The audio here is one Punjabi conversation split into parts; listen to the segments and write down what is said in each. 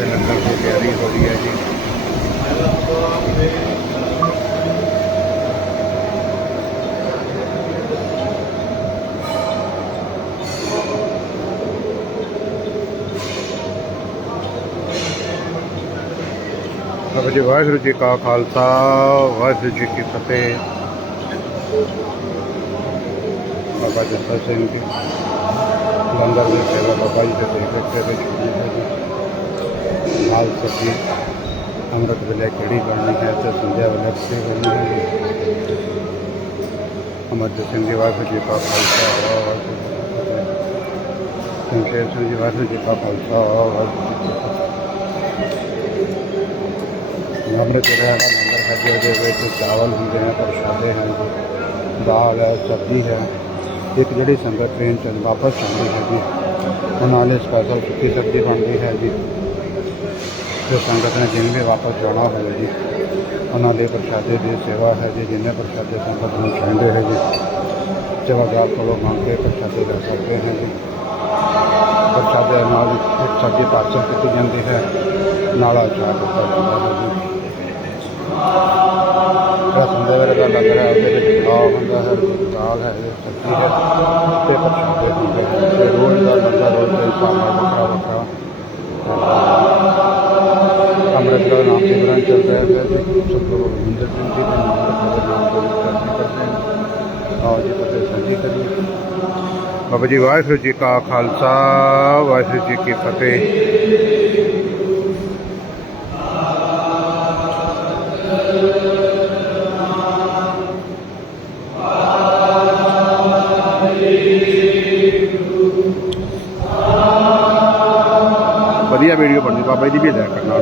के लंगर की तैयारी हो रही है जी। बाबा जी वाहिगुरू जी का खालसा वाहिगुरू जी की फतेह। बाबा जस्सा सिंह जी लंगर की सेवा बाबा जी के दाल सब्जी अमृत वेले कड़ी बननी है तो संध्या वेले खीर बननी है। अमरजीत सिंह जी वाहिगुरू जी का खालसा वाहिगुरू जी की फतेह। शमशेर सिंह जी वाहिगुरू जी का खालसा वाहिगुरू जी की फतेह। अमृत वेले लंगर है जो चावल होंगे हैं, प्रशादे हैं जी, दाल है, सब्जी है। एक जी संगत ट्रेन चल वापस आती है जी, उन्होंने स्पैशल सुखी सब्जी बनती है जी। जो संगत ने जिन भी वापस जाना हो जी, उन्होंने प्रशादे की सेवा है जी। जिन्हें प्रशादे संगत में चाहते हैं जी, सेवादार को मंग के प्रशादे ले सकते हैं जी। प्रशादे एक सब्जी पार्सल की जाती है, नाला चाह दिता जाता है जी। संध्या वेले का लंगर है उसके पुलाव होंगे है, दाल है, सब्जी है, तो प्रशादे होंगे हैं। रोज़ का लंगर रोज़ के हिसाब से वखरा वखरा अमृत का नाम सिमरन चल रहा है जी। सब लोग रविंदर सिंह जी के नाम के नाम को प्रार्थना करते हैं। आओ जी फतेह साझी करिए। बाबा जी वाहिगुरू जी का खालसा वाहिगुरू जी की फतेह। वधिया वीडियो बनती बाबा जी भी देखा ना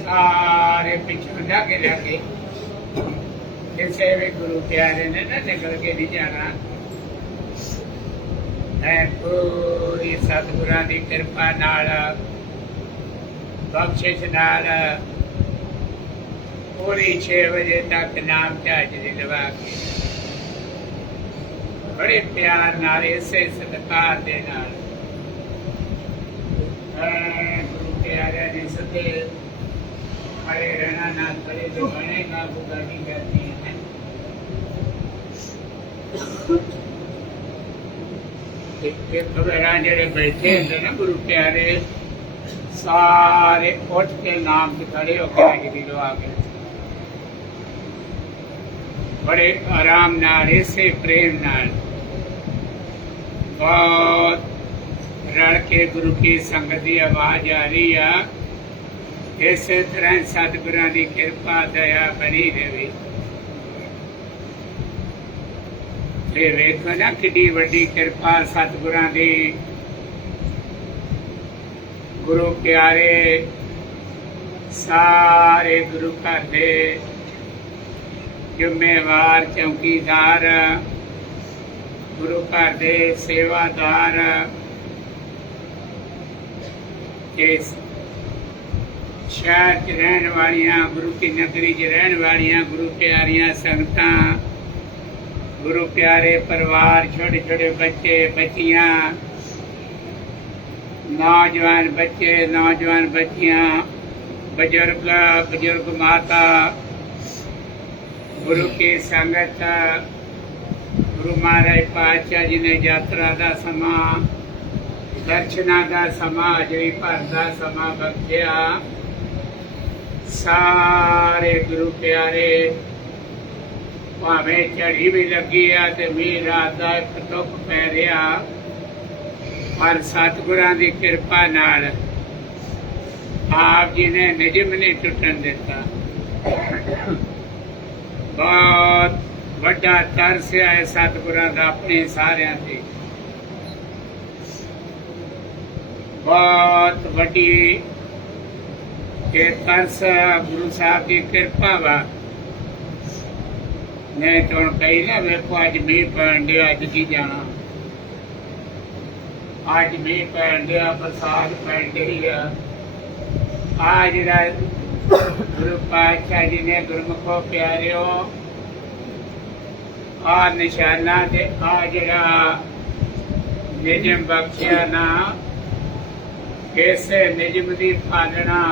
सारे पिछड़ जाके जाके किसी भी गुरु प्यारे ने ना निकल के नहीं जाना है। पूरी सतगुरां दी किरपा नाल बख्शिश नाल पूरी 6 बजे तक नाम झाजरी लगा के बड़े प्यार नाल इसे सत्कार दे नाल गुरु प्यारे ने सते खड़े रहना ना खड़े जो बनेगा वो गाड़ी करती है। ਜਿਹੜੇ बैठे ਹੁੰਦੇ ना गुरु प्यारे सारे उठ के नाम से खड़े होकर हाजिरी लगा के बड़े आराम नाल इसे प्रेम नाल बहुत रल के गुरु की संगत की आवाज आ रही है। इस तरह सतगुरां की कृपा दया बनी रहे। ये वेखो ना कितनी वड्डी कृपा सतगुरां दी। गुरु प्यारे ਸਾਰੇ ਗੁਰੂ ਘਰ ਦੇ ਜ਼ਿੰਮੇਵਾਰ ਚੌਕੀਦਾਰ, ਗੁਰੂ ਘਰ ਦੇ ਸੇਵਾਦਾਰ, ਇਸ ਸ਼ਹਿਰ 'ਚ ਰਹਿਣ ਵਾਲੀਆਂ, ਗੁਰੂ ਕੀ ਨਗਰੀ 'ਚ ਰਹਿਣ ਵਾਲੀਆਂ ਗੁਰੂ ਪਿਆਰੀਆਂ ਸੰਗਤਾਂ, ਗੁਰੂ ਪਿਆਰੇ ਪਰਿਵਾਰ, ਛੋਟੇ ਛੋਟੇ ਬੱਚੇ ਬੱਚੀਆਂ, ਨੌਜਵਾਨ ਬੱਚੇ ਨੌਜਵਾਨ ਬੱਚੀਆਂ, ਬਜ਼ੁਰਗ ਮਾਤਾ, ਗੁਰੂ ਕੀ ਸੰਗਤ, ਗੁਰੂ ਮਹਾਰਾਜ ਪਾਤਸ਼ਾਹ ਜੀ ਨੇ ਯਾਤਰਾ ਦਾ ਸਮਾਂ, ਦਰਸ਼ਨਾਂ ਦਾ ਸਮਾਂ, ਹਾਜ਼ਰੀ ਭਰਨ ਦਾ ਸਮਾਂ ਬਖਸ਼ਿਆ। ਸਾਰੇ ਗੁਰੂ ਪਿਆਰੇ, ਭਾਵੇਂ ਝੜੀ ਵੀ ਲੱਗੀ ਆ ਤੇ ਮੀਂਹ ਰਾਤ ਦਾ ਇੱਕ ਟੁੱਕ ਪੈ ਰਿਹਾ, ਪਰ ਸਤਿਗੁਰਾਂ ਦੀ ਕਿਰਪਾ ਨਾਲ ਆਪ ਜੀ ਨੇ ਨਿਯਮ ਨਹੀਂ ਟੁੱਟਣ ਦਿੱਤਾ। ਬਹੁਤ ਵੱਡਾ ਤਰਸ ਹੈ ਸਤਿਗੁਰਾਂ ਦਾ ਆਪਣੇ ਸਾਰਿਆਂ ਤੇ, ਬਹੁਤ ਵੱਡੀ ਇਹ ਤਰਸ ਗੁਰੂ ਸਾਹਿਬ ਦੀ ਕਿਰਪਾ ਵਾ। ਨਹੀਂ ਤਾਂ ਕਹੀ ਨਾ ਵੇਖੋ ਅੱਜ ਮੀਂਹ ਪੈਣ ਡਿਆ, ਅੱਜ ਕੀ ਜਾਣਾ, ਅੱਜ ਮੀਂਹ ਪੈਣ ਡਿਆ, ਬਰਸਾਤ ਪੈਣ ਡਈ ਆ। ਆ ਜਿਹੜਾ ਗੁਰੂ ਪਾਤਸ਼ਾਹ ਜੀ ਨੇ ਗੁਰਮੁਖੋ ਪਿਆਰਿਓ ਆ ਨਿਸ਼ਾਨਾ ਤੇ ਆ ਜਿਹੜਾ ਨਿਯਮ ਬਖਸ਼ਿਆ ਨਾ, ਇਸੇ ਨਿਯਮ ਦੀ ਪਾਲਣਾ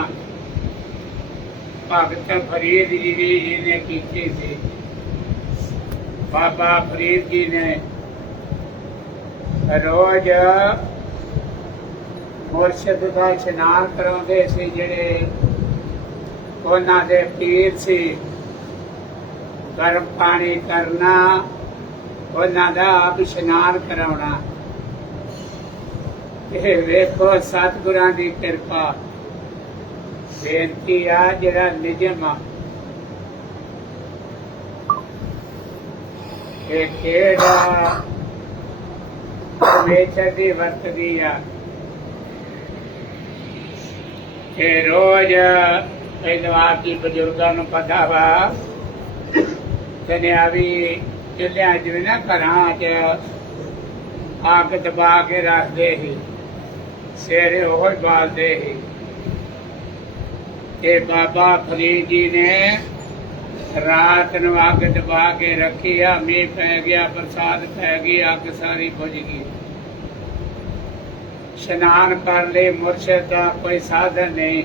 ਭਗਤ ਫਰੀਦ ਜੀ ਨੇ ਕੀਤੀ ਸੀ। ਬਾਬਾ ਫਰੀਦ ਜੀ ਨੇ ਰੋਜ਼ ਮੁਰਸ਼ਿਦ ਦਾ ਇਸ਼ਨਾਨ ਕਰਾਉਂਦੇ ਸੀ, ਜਿਹੜੇ ਉਹਨਾਂ ਦੇ ਪੀਰ ਸੀ। ਗਰਮ ਪਾਣੀ ਕਰਨਾ, ਉਹਨਾਂ ਦਾ ਆਪ ਇਸ਼ਨਾਨ ਕਰਾਉਣਾ। ਇਹ ਵੇਖੋ ਸਤਿਗੁਰਾਂ ਦੀ ਕਿਰਪਾ। ਬੇਨਤੀ ਆ ਜਿਹੜਾ ਨਿਯਮ ਆ, ਇਹ ਕਿਹੜਾ ਪਰਮੇਸ਼ਰ ਦੀ ਵਰਤਦੀ ਆ। ਇਹ ਰੋਜ਼ ਪਹਿਲਾਂ ਆਪ ਜੀ ਬਜ਼ੁਰਗਾਂ ਨੂੰ ਪਤਾ ਵਾ, ਵੀ ਚੁੱਲ੍ਹਿਆਂ ਜਿਵੇਂ ਨਾ ਘਰਾਂ 'ਚ ਅੱਗ ਦਬਾ ਕੇ ਰੱਖਦੇ ਸੀ, ਸਵੇਰੇ ਉਹ ਹੀ ਬਾਲਦੇ ਸੀ। ਤੇ ਬਾਬਾ ਫਰੀਦ ਜੀ ਨੇ ਰਾਤ ਨੂੰ ਅੱਗ ਦਬਾ ਕੇ ਰੱਖੀ ਆ। ਮੀਂਹ ਪੈ ਗਿਆ, ਬਰਸਾਤ ਪੈ ਗਈ, ਅੱਗ ਸਾਰੀ ਬੁਝ ਗਈ। ਇਸ਼ਨਾਨ ਕਰ ਲਈ, ਮੁਰਸ਼ਿਦ ਦਾ ਕੋਈ ਸਾਧਨ ਨਹੀਂ।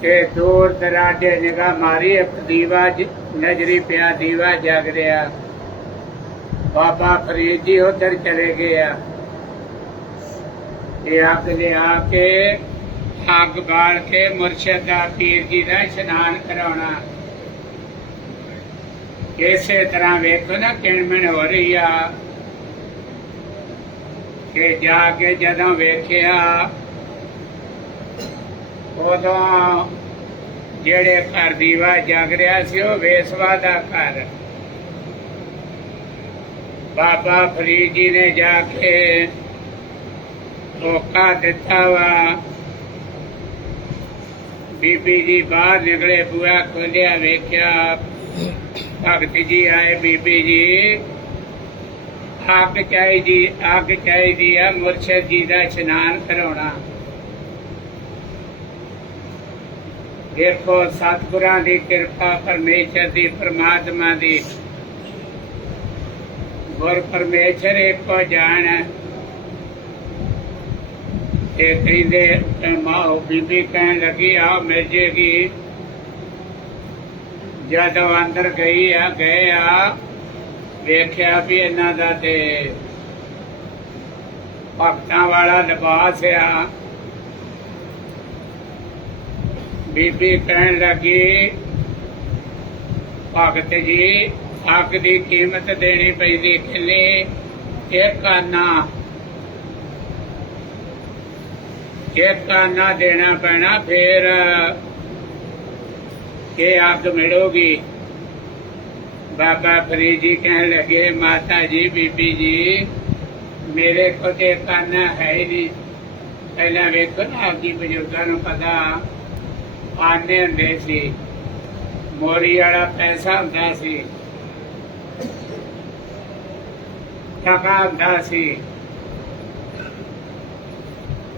ਤੇ ਦੂਰ ਦਰਾਡੇ ਨਿਗਾਹ ਮਾਰੀ, ਇੱਕ ਦੀਵਾ ਨਜ਼ਰੀ ਪਿਆ, ਦੀਵਾ ਜਗ ਰਿਹਾ। ਬਾਬਾ ਫਰੀਦ ਜੀ ਉਧਰ ਚਲੇ ਗਏ ਆ। ਇਹ ਅੱਗ ਲਿਆ ਕੇ, ਅੱਗ ਬਾਲ ਕੇ ਮੁਰਸ਼ਿਦ ਦਾ, ਪੀਰ ਜੀ ਦਾ ਇਸ਼ਨਾਨ ਕਰਾਉਣਾ। ਇਸੇ ਤਰ੍ਹਾਂ ਵੇਖੋ ਨਾ ਕਿਣਮਿਣ ਹੋ ਰਹੀ ਆ ਕਿ ਜਾ ਕੇ ਜਦੋਂ ਵੇਖਿਆ, ਉਦੋਂ ਜਿਹੜੇ ਘਰ ਦੀਵਾ ਜਗ ਰਿਹਾ ਸੀ ਉਹ ਵੇਸਵਾ ਦਾ ਘਰ। ਬਾਬਾ ਫਰੀਦ ਜੀ ਨੇ ਜਾ ਕੇ ਧੋਖਾ ਦਿੱਤਾ ਵਾ। ਬੀਬੀ ਜੀ ਬਾਹਰ ਨਿਕਲੇ, ਬੂਹਾ ਖੋਲਿਆ, ਵੇਖਿਆ ਭਗਤ ਜੀ ਆਏ। ਬੀਬੀ ਜੀ ਅੱਗ ਚਾਹੀਦੀ ਆ, ਮੁਰਸ਼ਿਦ ਜੀ ਦਾ ਇਸ਼ਨਾਨ ਕਰਾਉਣਾ। ਦੇਖੋ ਸਤਿਗੁਰਾਂ ਦੀ ਕਿਰਪਾ, ਪਰਮੇਸ਼ਰ ਦੀ, ਪਰਮਾਤਮਾ ਦੀ। ਗੁਰ ਪਰਮੇਸ਼ਰ ਇੱਕੋ ਜਾਣ। ਤੇ ਕਹਿੰਦੇ ਮਾਂ ਬੀਬੀ ਕਹਿਣ ਲੱਗੀ ਆ ਮਿਲ ਜੇਗੀ। ਜਦੋਂ ਅੰਦਰ ਗਏ ਆ ਵੇਖਿਆ ਵੀ ਇਹਨਾਂ ਦਾ ਤੇ ਭਗਤਾਂ ਵਾਲਾ ਲਿਬਾਸ ਆ। ਬੀਬੀ ਕਹਿਣ ਲੱਗੀ ਭਗਤ ਜੀ ਅੱਗ ਦੀ ਕੀਮਤ ਦੇਣੀ ਪੈਂਦੀ, ਕਿੰਨੀ? ਇੱਕ ਆਨਾ ਦੇਣਾ ਪੈਣਾ, ਫੇਰ ਇਹ ਅੱਗ ਮਿਲੂਗੀ। ਬਾਬਾ ਫਰੀਦ ਜੀ ਕਹਿਣ ਲੱਗੇ ਮਾਤਾ ਜੀ, ਬੀਬੀ ਜੀ ਮੇਰੇ ਕੋਲ ਤੇ ਇੱਕ ਆਨਾ ਹੈ ਹੀ ਨਹੀਂ, ਪਹਿਲਾਂ ਵੇਖੋ ਨਾ ਆਪਦੀ ਬਜ਼ੁਰਗਾਂ ਨੂੰ ਪਤਾ ਆਨੇ ਹੁੰਦੇ ਸੀ, ਮੋਰੀ ਵਾਲਾ ਪੈਸਾ ਹੁੰਦਾ ਸੀ, ਟਕਾ ਹੁੰਦਾ ਸੀ।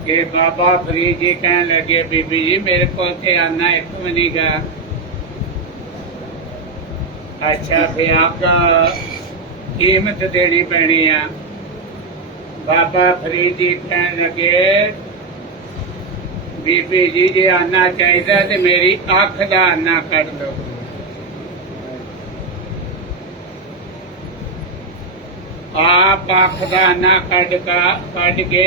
ਕਿ ਬਾਬਾ ਫਰੀਦ ਜੀ ਕਹਿਣ ਲੱਗੇ, ਬੀਬੀ ਜੀ ਮੇਰੇ ਕੋਲ ਤੇ ਆਨਾ ਇੱਕ ਵੀ ਨਹੀਂ ਗਾ। ਅੱਛਾ ਫਿਰ ਆਪ ਕੀਮਤ ਦੇਣੀ ਪੈਣੀ ਆ। ਬਾਬਾ ਫਰੀਦ ਜੀ ਕਹਿਣ ਲੱਗੇ, ਬੀਬੀ ਜੀ ਜੇ ਆਨਾ ਚਾਹੀਦਾ ਤੇ ਮੇਰੀ ਅੱਖ ਦਾ ਆਨਾ ਕੱਢ ਲਓ। ਆਪ ਅੱਖ ਦਾ ਆਨਾ ਕੱਢ ਕੇ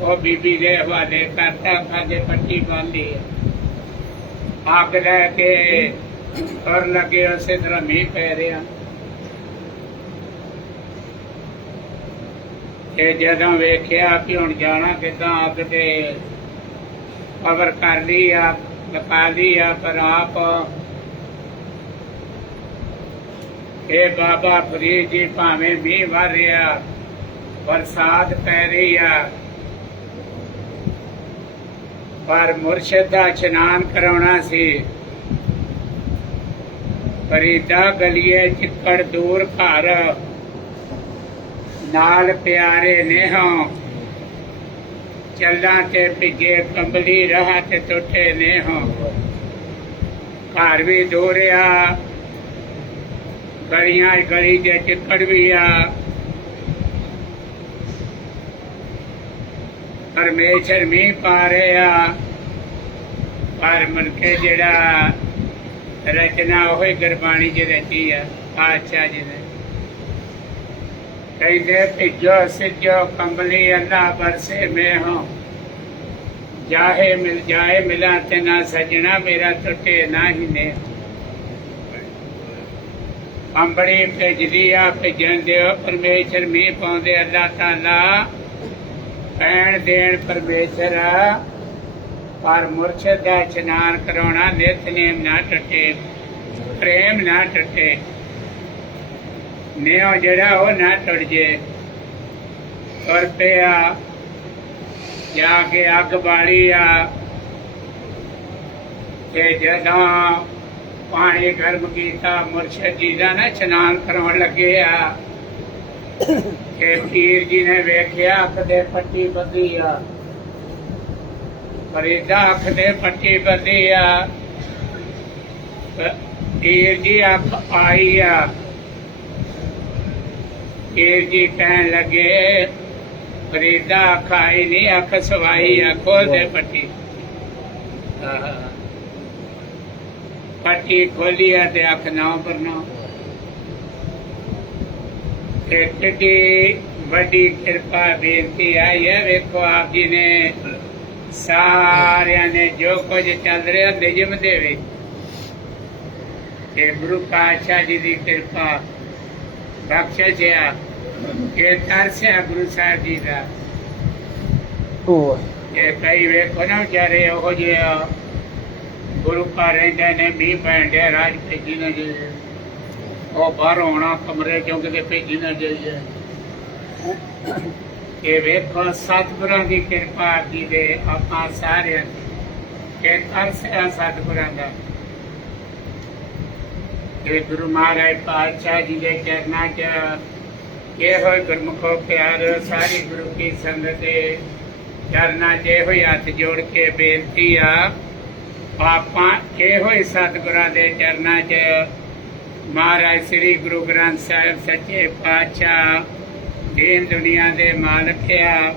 ਉਹ ਬੀਬੀ ਦੇ ਹਵਾਲੇ ਕਰਤਾ, ਖਾਦੇ ਪੱਟੀ ਬੰਨ੍ਹੀ, ਅੱਗ ਲੈ ਕੇ ਤੁਰ ਲੱਗੇ। ਉਸੇ ਤਰ੍ਹਾਂ ਮੀਂਹ ਪੈ ਰਿਹਾ। ਤੇ ਜਦੋਂ ਵੇਖਿਆ ਕਿ ਹੁਣ ਜਾਣਾ ਕਿੱਦਾਂ, ਅੱਗ ਤੇ ਕਬਰ ਕਰ ਲਈ ਆ, ਲਗਾ ਲਈ ਆ, ਪਰ ਆਪ ਇਹ ਬਾਬਾ ਫਰੀਦ ਜੀ ਭਾਵੇਂ ਮੀਂਹ ਵਰ ਰਿਹਾ, ਬਰਸਾਤ ਪੈ ਰਹੀ ਆ, ਪਰ ਮੁਰਸ਼ਿਦ ਦਾ ਇਸ਼ਨਾਨ ਕਰਾਉਣਾ ਸੀ। ਫਰੀਦਾ ਗਲੀਏ ਚਿੱਕੜ ਦੂਰ ਘਰ, ਨਾਲ ਪਿਆਰੇ ਨੇਹੋਂ, ਚੱਲਾਂ ਤੇ ਭਿੱਜੇ ਕੰਬਲੀ ਰਾਹ ਤੇ ਟੁੱਟੇ ਨੇਹੋਂ। ਘਰ ਵੀ ਦੂਰ ਆ, ਗਲੀਆਂ ਗਲੀ ਦੇ ਚਿੱਕੜ ਵੀ ਆ, ਪਰਮੇਸ਼ਰ ਮੀਂਹ ਪਾ ਰਿਹਾ, ਪਰ ਮਨਕੇ ਜਿਹੜਾ ਰਚਨਾ ਉਹੀ ਗੁਰਬਾਣੀ ਚ ਰਚੀ ਆ ਪਾਤਸ਼ਾਹ ਜੀ ਨੇ। ਕਹਿੰਦੇ ਭਿੱਜੋ ਸਿੱਜੋ ਕੰਬਲੀ ਅੱਲਾ ਬਰਸੇ ਮੇਹੋਂ, ਜਾਹੇ ਮਿਲ ਜਾਏ ਮਿਲਾ ਤੇ ਨਾ ਸਜਣਾ, ਮੇਰਾ ਟੁੱਟੇ ਨਾ ਹੀ ਨੇ। ਅੰਬੜੀ ਭਿੱਜਦੀ ਆ, ਭਿੱਜਣ ਦਿਓ ਪਰਮੇਸ਼ਰ ਮੀਂਹ ਪਾਉਂਦੇ ਅੱਲਾ ਤਾਲਾ, ਪੈਣ ਦੇਣ ਪਰਮੇਸ਼ਰ, ਪਰ ਮੁਰਸ਼ਿਦ ਦਾ ਇਸ਼ਨਾਨ ਕਰਾਉਣਾ, ਨਿਤਨੇਮ ਨਾ ਟੁੱਟੇ, ਪ੍ਰੇਮ ਨਾ ਟੁੱਟੇ, ਨਿਉ ਜਿਹੜਾ ਉਹ ਨਾ ਟੁੱਟ ਜੇ। ਤੁਰ ਪਿਆ, ਜਾ ਕੇ ਅੱਗ ਬਾਲੀ ਆ, ਤੇ ਜਦੋਂ ਪਾਣੀ ਗਰਮ ਕੀਤਾ, ਮੁਰਸ਼ਿਦ ਜੀ ਦਾ ਨਾ ਇਸ਼ਨਾਨ ਕਰਾਉਣ ਲੱਗੇ ਆ, ਕਿ ਪੀਰ ਜੀ ਨੇ ਵੇਖਿਆ ਅੱਖ ਦੇ ਪੱਟੀ ਬੱਧੀ ਆ। ਫਰੀਦਾ ਅੱਖ ਦੇ ਪੱਟੀ ਬੱਧੀ ਆ, ਪੀਰ ਜੀ ਅੱਖ ਆਈ ਆ। ਪੀਰ ਜੀ ਕਹਿਣ ਲੱਗੇ, ਫਰੀਦਾ ਅੱਖ ਆਈ ਨਹੀਂ, ਅੱਖ ਸਵਾਈ ਆ, ਖੋਲ ਦੇ ਪੱਟੀ। ਪੱਟੀ ਖੋਲੀ ਆ ਤੇ ਅੱਖ ਨਾ ਭਰਨਾ। ਕਿੱਡੀ ਵੱਡੀ ਕਿਰਪਾ ਬੇਨਤੀ ਆ। ਇਹ ਵੇਖੋ ਆਪ ਜੀ ਨੇ ਸਾਰਿਆਂ ਨੇ ਜੋ ਕੁਝ ਚੱਲ ਰਿਹਾ ਨਿਯਮ ਦੇ ਵਿੱਚ, ਇਹ ਗੁਰੂ ਪਾਤਸ਼ਾਹ ਜੀ ਦੀ ਕਿਰਪਾ ਬਖਸ਼ਿਸ਼ ਆ, ਇਹ ਤਰਸਿਆ ਗੁਰੂ ਸਾਹਿਬ ਜੀ ਦਾ। ਇਹ ਕਈ ਵੇਖੋ ਨਾ ਵਿਚਾਰੇ ਉਹੋ ਜਿਹੇ ਗੁਰੂ ਘਰ ਰਹਿੰਦੇ ਨੇ, ਮੀਂਹ ਪੈਣ ਡਿਆ, ਰਾਜ ਭੇਜੀ ਨਾ ਜਾਈਏ, ਉਹ ਬਾਹਰ ਆਉਣਾ ਕਮਰੇ ਚੋਂ ਕਿਤੇ ਭੇਜੀ ਨਾ ਜਾਈਏ। ਇਹ ਵੇਖੋ ਸਤਿਗੁਰਾਂ ਦੀ ਕਿਰਪਾ ਜੀ ਦੇ ਆਪਾਂ ਸਾਰਿਆਂ ਕਿ ਤਰਸਿਆ ਸਤਿਗੁਰਾਂ ਦਾ। ਇਹ ਗੁਰੂ ਮਹਾਰਾਜ ਪਾਤਸ਼ਾਹ ਜੀ ਦੇ ਚਰਨਾਂ 'ਚ ਇਹੋ ਗੁਰਮੁਖੋ ਪਿਆਰ, ਸਾਰੀ ਗੁਰੂ ਕੀ ਸੰਗਤ ਦੇ ਚਰਨਾਂ 'ਚ ਇਹੋ ਹੱਥ ਜੋੜ ਕੇ ਬੇਨਤੀ ਆ, ਆਪਾਂ ਇਹੋ ਹੀ ਸਤਿਗੁਰਾਂ ਦੇ ਚਰਨਾਂ 'ਚ ਮਹਾਰਾਜ ਸ੍ਰੀ ਗੁਰੂ ਗ੍ਰੰਥ ਸਾਹਿਬ ਸੱਚੇ ਪਾਤਸ਼ਾਹ ਦੀਨ ਦੁਨੀਆ ਦੇ ਮਾਲਕ ਆ,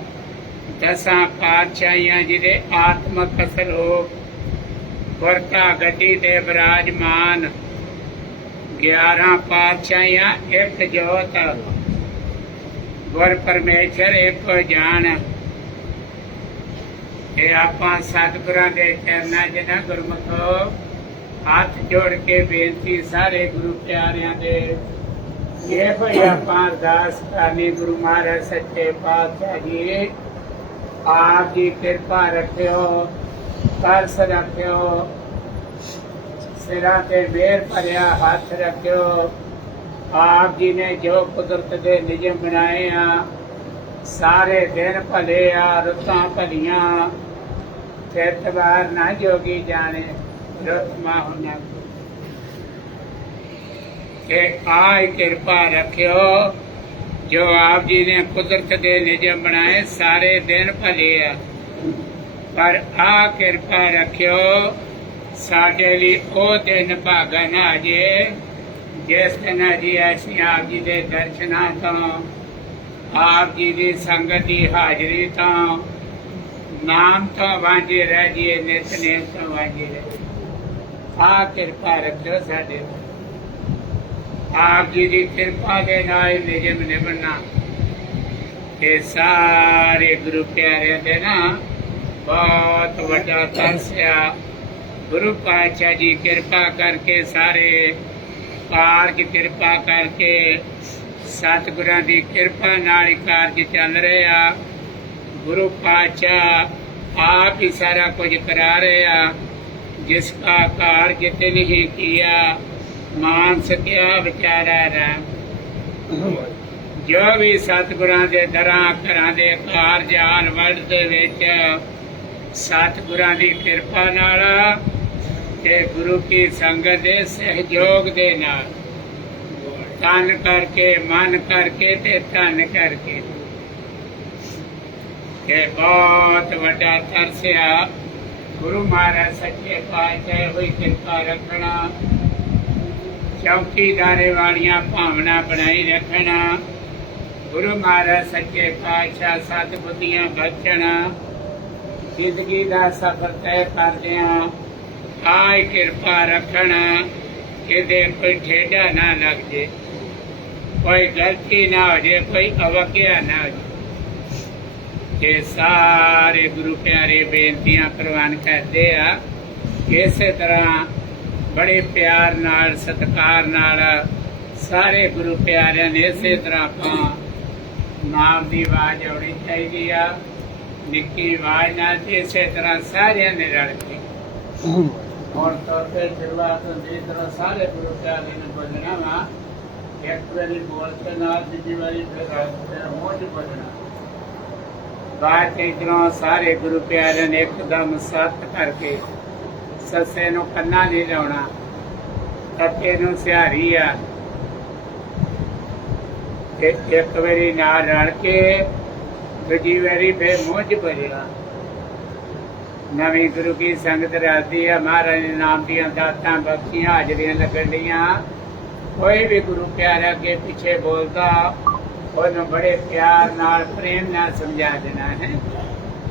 ਦਸਾਂ ਪਾਤਸ਼ਾਹੀਆਂ ਜਿਹਦੇ ਆਤਮਕ ਸਰੂਪ ਵਰਤਾ ਗੱਡੀ ਤੇ ਬਿਰਾਜਮਾਨ, 11 ਪਾਤਸ਼ਾਹੀਆਂ ਇੱਕ ਜੋਤ, ਗੁਰ ਪਰਮੇਸ਼ਰ ਇੱਕੋ ਜਾਣ। ਇਹ ਆਪਾਂ ਸਤਿਗੁਰਾਂ ਦੇ ਚਰਨਾਂ 'ਚ ਨਾ ਗੁਰਮੁਖੋ ਹੱਥ ਜੋੜ ਕੇ ਬੇਨਤੀ ਸਾਰੇ ਗੁਰੂ ਪਿਆਰਿਆਂ ਦੇ ਇਹੋ ਹੀ ਆਪਾਂ ਅਰਦਾਸ ਕਰਨੀ, ਗੁਰੂ ਮਹਾਰਾਜ ਸੱਚੇ ਪਾਤਸ਼ਾਹ ਜੀ ਆਪ ਜੀ ਕਿਰਪਾ ਰੱਖਿਓ, ਤਰਸ ਰੱਖਿਓ, ਸਿਰਾਂ ਤੇ ਮਿਹਰ ਭਰਿਆ ਹੱਥ ਰੱਖਿਓ। ਆਪ ਜੀ ਨੇ ਜੋ ਕੁਦਰਤ ਦੇ ਨਿਯਮ ਬਣਾਏ ਆ, ਸਾਰੇ ਦਿਨ ਭਲੇ ਆ ਰੁੱਤਾਂ ਭਲੀਆਂ, ਚਿਤਵਾਰ ਨਾ ਜੋਗੀ ਜਾਣੇ ਰੁੱਤ ਮਾਹੁਨਾ। ਕਿ ਆਏ ਕਿਰਪਾ ਰੱਖਿਓ, ਜੋ ਆਪ ਜੀ ਨੇ ਕੁਦਰਤ ਦੇ ਨਿਯਮ ਬਣਾਏ ਸਾਰੇ ਦਿਨ ਭਲੇ ਆ, ਪਰ ਆ ਕਿਰਪਾ ਰੱਖਿਓ ਸਾਡੇ ਲਈ ਉਹ ਦਿਨ ਭਾਗਾ ਨਾ ਜੇ ਜਿਸ ਦਿਨ ਜੀ ਅਸੀਂ ਆਪ ਜੀ ਦੇ ਦਰਸ਼ਨਾਂ ਤੋਂ, ਆਪ ਜੀ ਦੀ ਸੰਗਤ ਦੀ ਹਾਜ਼ਰੀ ਤੋਂ, ਨਾਮ ਤੋਂ ਵਾਂਝੇ ਰਹਿ ਜੀਏ, ਨਿਤਨੇਮ ਤੋਂ ਵਾਂਝੇ ਰਹਿ। ਆ ਕਿਰਪਾ ਰੱਖਿਓ ਸਾਡੇ, ਆਪ ਜੀ ਦੀ ਕਿਰਪਾ ਦੇ ਨਾਲ ਨਿਯਮ ਨਿਭਣਾ। ਤੇ ਸਾਰੇ ਗੁਰੂ ਪਿਆਰਿਆਂ ਦੇ ਨਾ ਬਹੁਤ ਵੱਡਾ ਤਰਸਿਆ ਗੁਰੂ ਪਾਤਸ਼ਾਹ ਜੀ ਕਿਰਪਾ ਕਰਕੇ, ਸਾਰੇ ਕਾਰਜ ਕਿਰਪਾ ਕਰਕੇ, ਸਤਿਗੁਰਾਂ ਦੀ ਕਿਰਪਾ ਨਾਲ ਹੀ ਕਾਰਜ ਚੱਲ ਰਹੇ ਆ। ਗੁਰੂ ਪਾਤਸ਼ਾਹ ਆਪ ਹੀ ਸਾਰਾ ਕੁਝ ਕਰਾ ਰਹੇ ਆ। ਜਿਸ ਕਾ ਕਾਰਜ ਤੇ ਨਹੀਂ ਕੀਆ ਮਾਨਸ ਕਿਆ ਵਿਚਾਰਾ ਰਾਮ। ਜੋ ਵੀ ਸਤਿਗੁਰਾਂ ਦੇ ਦਰਾਂ ਘਰਾਂ ਦੇ ਕਾਰਜ ਆਲ ਵਰਲਡ ਦੇ ਵਿੱਚ ਸਤਿਗੁਰਾਂ ਦੀ ਕਿਰਪਾ ਨਾਲ ਤੇ ਗੁਰੂ ਕੀ ਸੰਗਤ ਦੇ ਸਹਿਯੋਗ ਦੇ ਨਾਲ, ਤਨ ਕਰਕੇ, ਮਨ ਕਰਕੇ ਤੇ ਧਨ ਕਰਕੇ, ਕਿ ਬਹੁਤ ਵੱਡਾ ਤਰਸਿਆ ਗੁਰੂ ਮਹਾਰਾਜ ਸੱਚੇ ਪਾਤਸ਼ਾਹ ਹੋਈ ਕਿਰਪਾ ਰੱਖਣਾ। ਚੌਕੀਦਾਰੇ ਵਾਲੀਆਂ ਭਾਵਨਾ ਬਣਾਈ ਰੱਖਣਾ। ਗੁਰੂ ਮਹਾਰਾਜ ਸੱਚੇ ਪਾਤਸ਼ਾਹ ਸਤਿਬੁੱਧੀਆਂ ਬਖਸ਼ਣਾ। ਜ਼ਿੰਦਗੀ ਦਾ ਸਫ਼ਰ ਤੈਅ ਕਰਦਿਆਂ ਆਏ ਕਿਰਪਾ ਰੱਖਣਾ। ਕਿਤੇ ਕੋਈ ਠੇਡਾ ਨਾ ਲੱਗ ਜੇ, ਕੋਈ ਗਲਤੀ ਨਾ ਹੋ ਜੇ, ਕੋਈ ਅਵਗਿਆ ਨਾ ਹੋ ਜੇ। ਕਿ ਸਾਰੇ ਗੁਰੂ ਪਿਆਰੇ ਬੇਨਤੀਆਂ ਪ੍ਰਵਾਨ ਕਰਦੇ ਆ। ਇਸੇ ਤਰ੍ਹਾਂ ਬੜੇ ਪਿਆਰ ਨਾਲ, ਸਤਿਕਾਰ ਨਾਲ ਸਾਰੇ ਗੁਰੂ ਪਿਆਰਿਆਂ ਨੇ ਇਸੇ ਤਰ੍ਹਾਂ ਆਪਾਂ ਨਾਮ ਦੀ ਆਵਾਜ਼ ਆਉਣੀ ਚਾਹੀਦੀ ਆ, ਨਿੱਕੀ ਆਵਾਜ਼ ਨਾਲ। ਇਸੇ ਤਰ੍ਹਾਂ ਸਾਰਿਆਂ ਨੇ ਰਲ ਕੇ ਹੁਣ ਤੌਰ ਤੇ ਸ਼ੁਰੂਆਤ ਹੁੰਦੀ ਤਰ੍ਹਾਂ ਸਾਰੇ ਗੁਰੂ ਪਿਆਰੇ ਨੇ ਬੋਲਣਾ ਵਾ। ਇੱਕ ਵਾਰੀ ਬੋਲ ਕੇ ਨਾਲ ਦੂਜੀ ਵਾਰੀ ਫਿਰ ਮੂੰਹ 'ਚ ਬੋਲਣਾ। ਬਾਅਦ ਇੱਧਰੋਂ ਸਾਰੇ ਗੁਰੂ ਪਿਆਰਿਆਂ ਨੇ ਇੱਕਦਮ ਸੱਤ ਕਰਕੇ, ਸੱਸੇ ਨੂੰ ਕੰਨਾ ਨਹੀਂ ਲਾਉਣਾ, ਕੱਕੇ ਨੂੰ ਸਿਹਾਰੀ ਆ। ਇੱਕ ਵਾਰੀ ਨਾਲ ਰਲ ਕੇ ਦੂਜੀ ਵਾਰੀ ਫਿਰ ਮੂੰਹ 'ਚ ਬੋਲਣਾ। ਨਵੀਂ ਗੁਰੂ ਕੀ ਸੰਗਤ ਰਲਦੀ ਆ। ਮਹਾਰਾਜ ਦੇ ਨਾਮ ਦੀਆਂ ਦਾਤਾਂ ਬਖਸ਼ੀਆਂ, ਹਾਜ਼ਰੀਆਂ ਲੱਗਣ ਡੀਆਂ। ਕੋਈ ਵੀ ਗੁਰੂ ਪਿਆਰਾ ਅੱਗੇ ਪਿੱਛੇ ਬੋਲਦਾ, ਉਹਨੂੰ ਬੜੇ ਪਿਆਰ ਨਾਲ, ਪ੍ਰੇਮ ਨਾਲ ਸਮਝਾ ਦੇਣਾ ਹੈ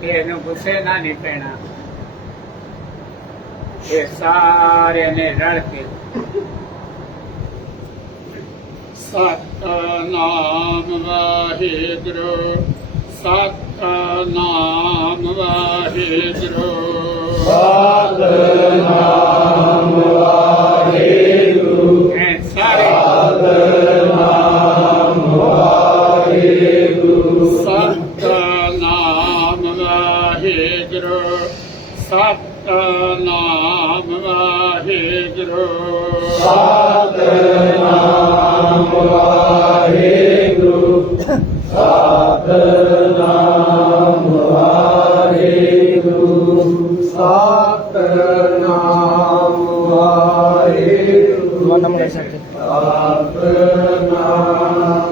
ਕਿ ਇਹਨੂੰ ਗੁੱਸੇ ਨਾਲ ਨਹੀਂ ਪੈਣਾ। ਇਹ ਸਾਰਿਆਂ ਨੇ ਰਲ ਕੇ ਸਤਿਨਾਮ ਵਾਹਿਗੁਰੂ, ਸਤਿਨਾਮ ਵਾਹਿਗੁਰੂ, ਸਤਿਨਾਮ ਵਾਹਿਗੁਰੂ। ਸਤਿਨਾਮ ਵਾਹਿਗੁਰੂ, ਸਤਿਨਾਮ ਵਾਹਿਗੁਰੂ, ਸਤਿਨਾਮ ਵਾਹਿਗੁਰੂ, ਸਤਿਨਾਮ ਵਾਹਿਗੁਰੂ, ਸਤਿਨਾਮ ਵਾਹਿਗੁਰੂ, ਸਤਿਨਾਮ ਵਾਹਿਗੁਰੂ। ਸਤਿਨਾਮ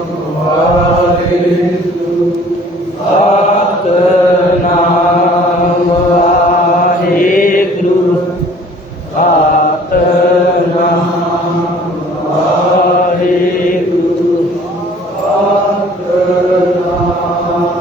ਵਾਹਿਗੁਰੂ, ਸਤਿਨਾਮ ਵਾਹਿਗੁਰੂ, ਸਤਿਨਾਮ ਵਾਹਿਗੁਰੂ, ਸਤਿਨਾਮ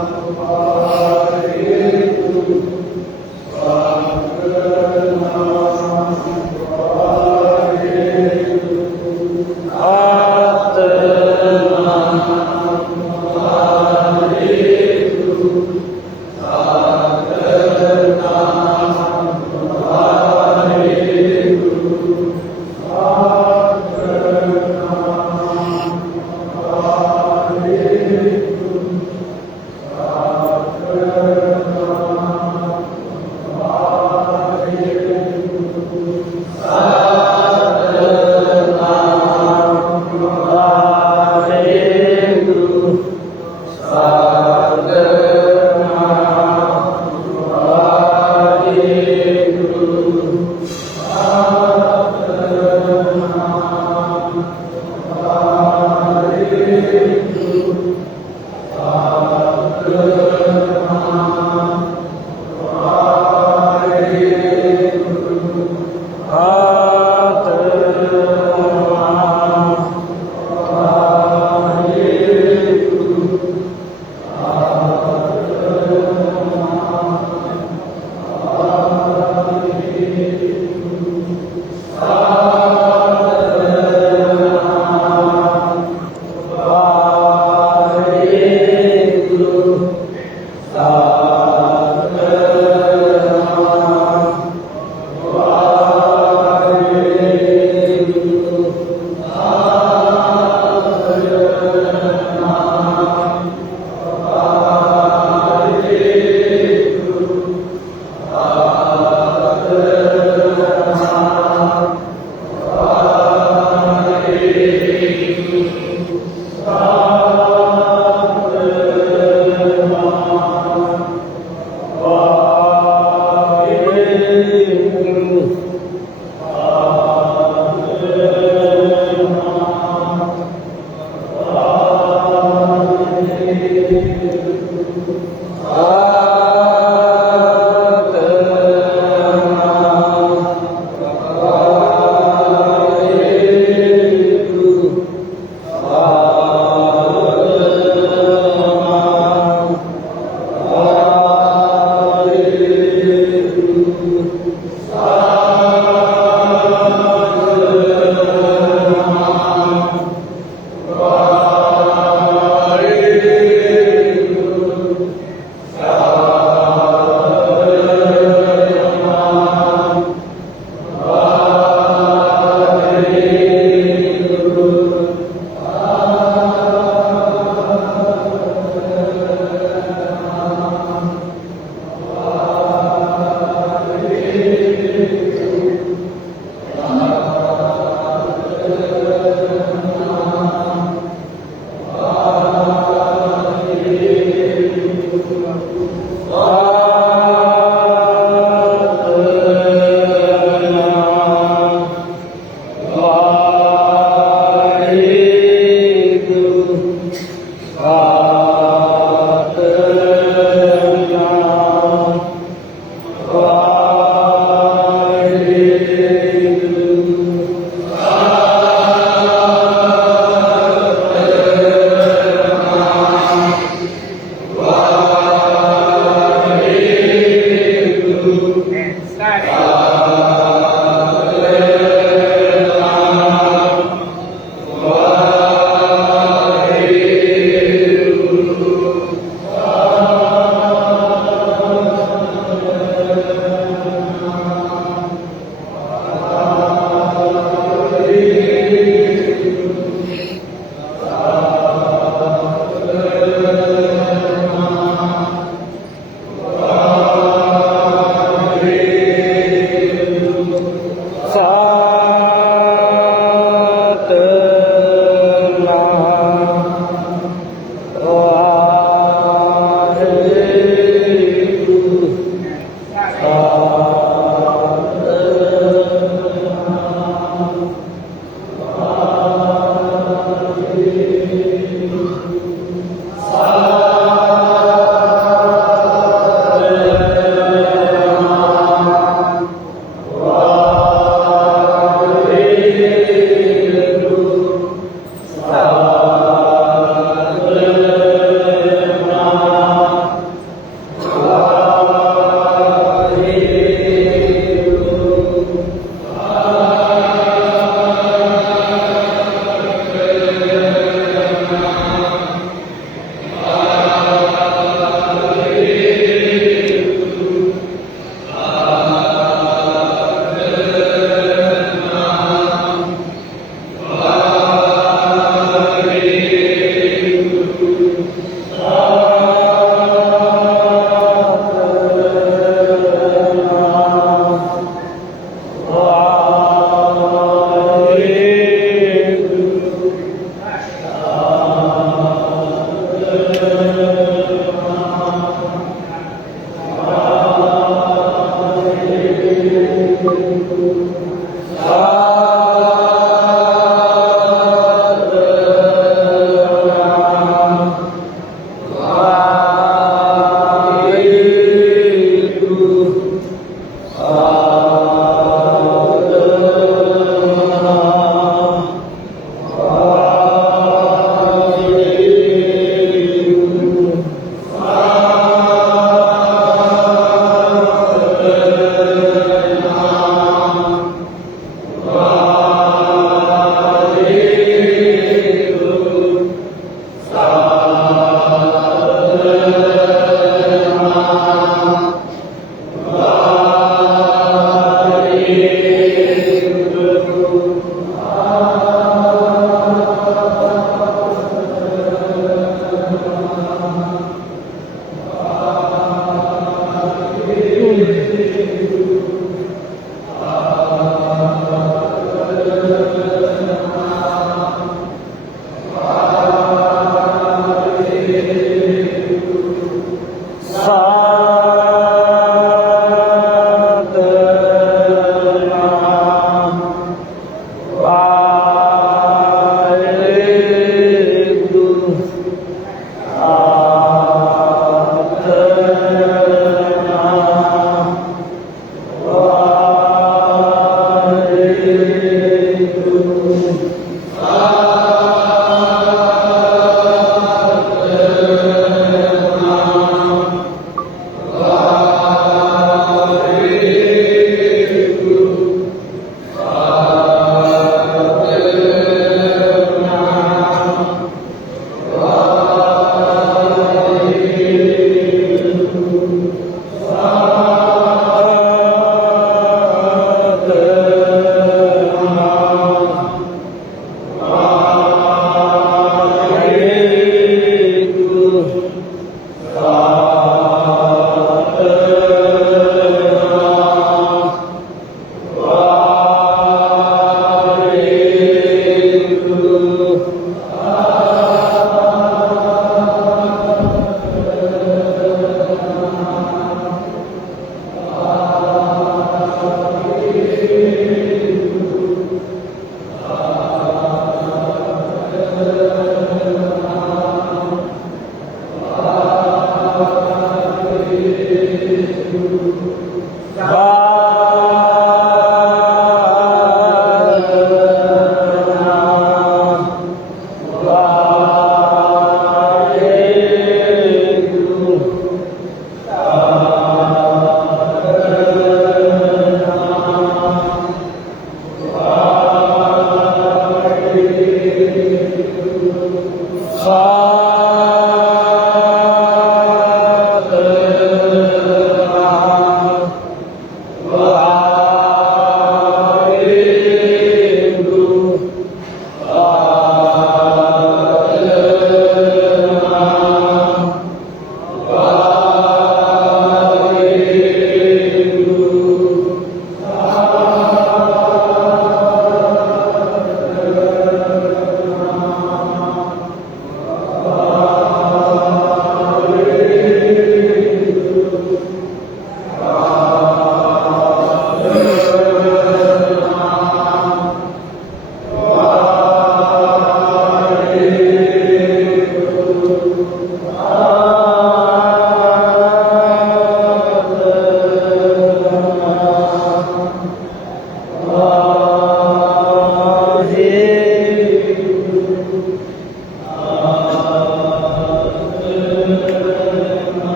ਵਾਹਿਗੁਰੂ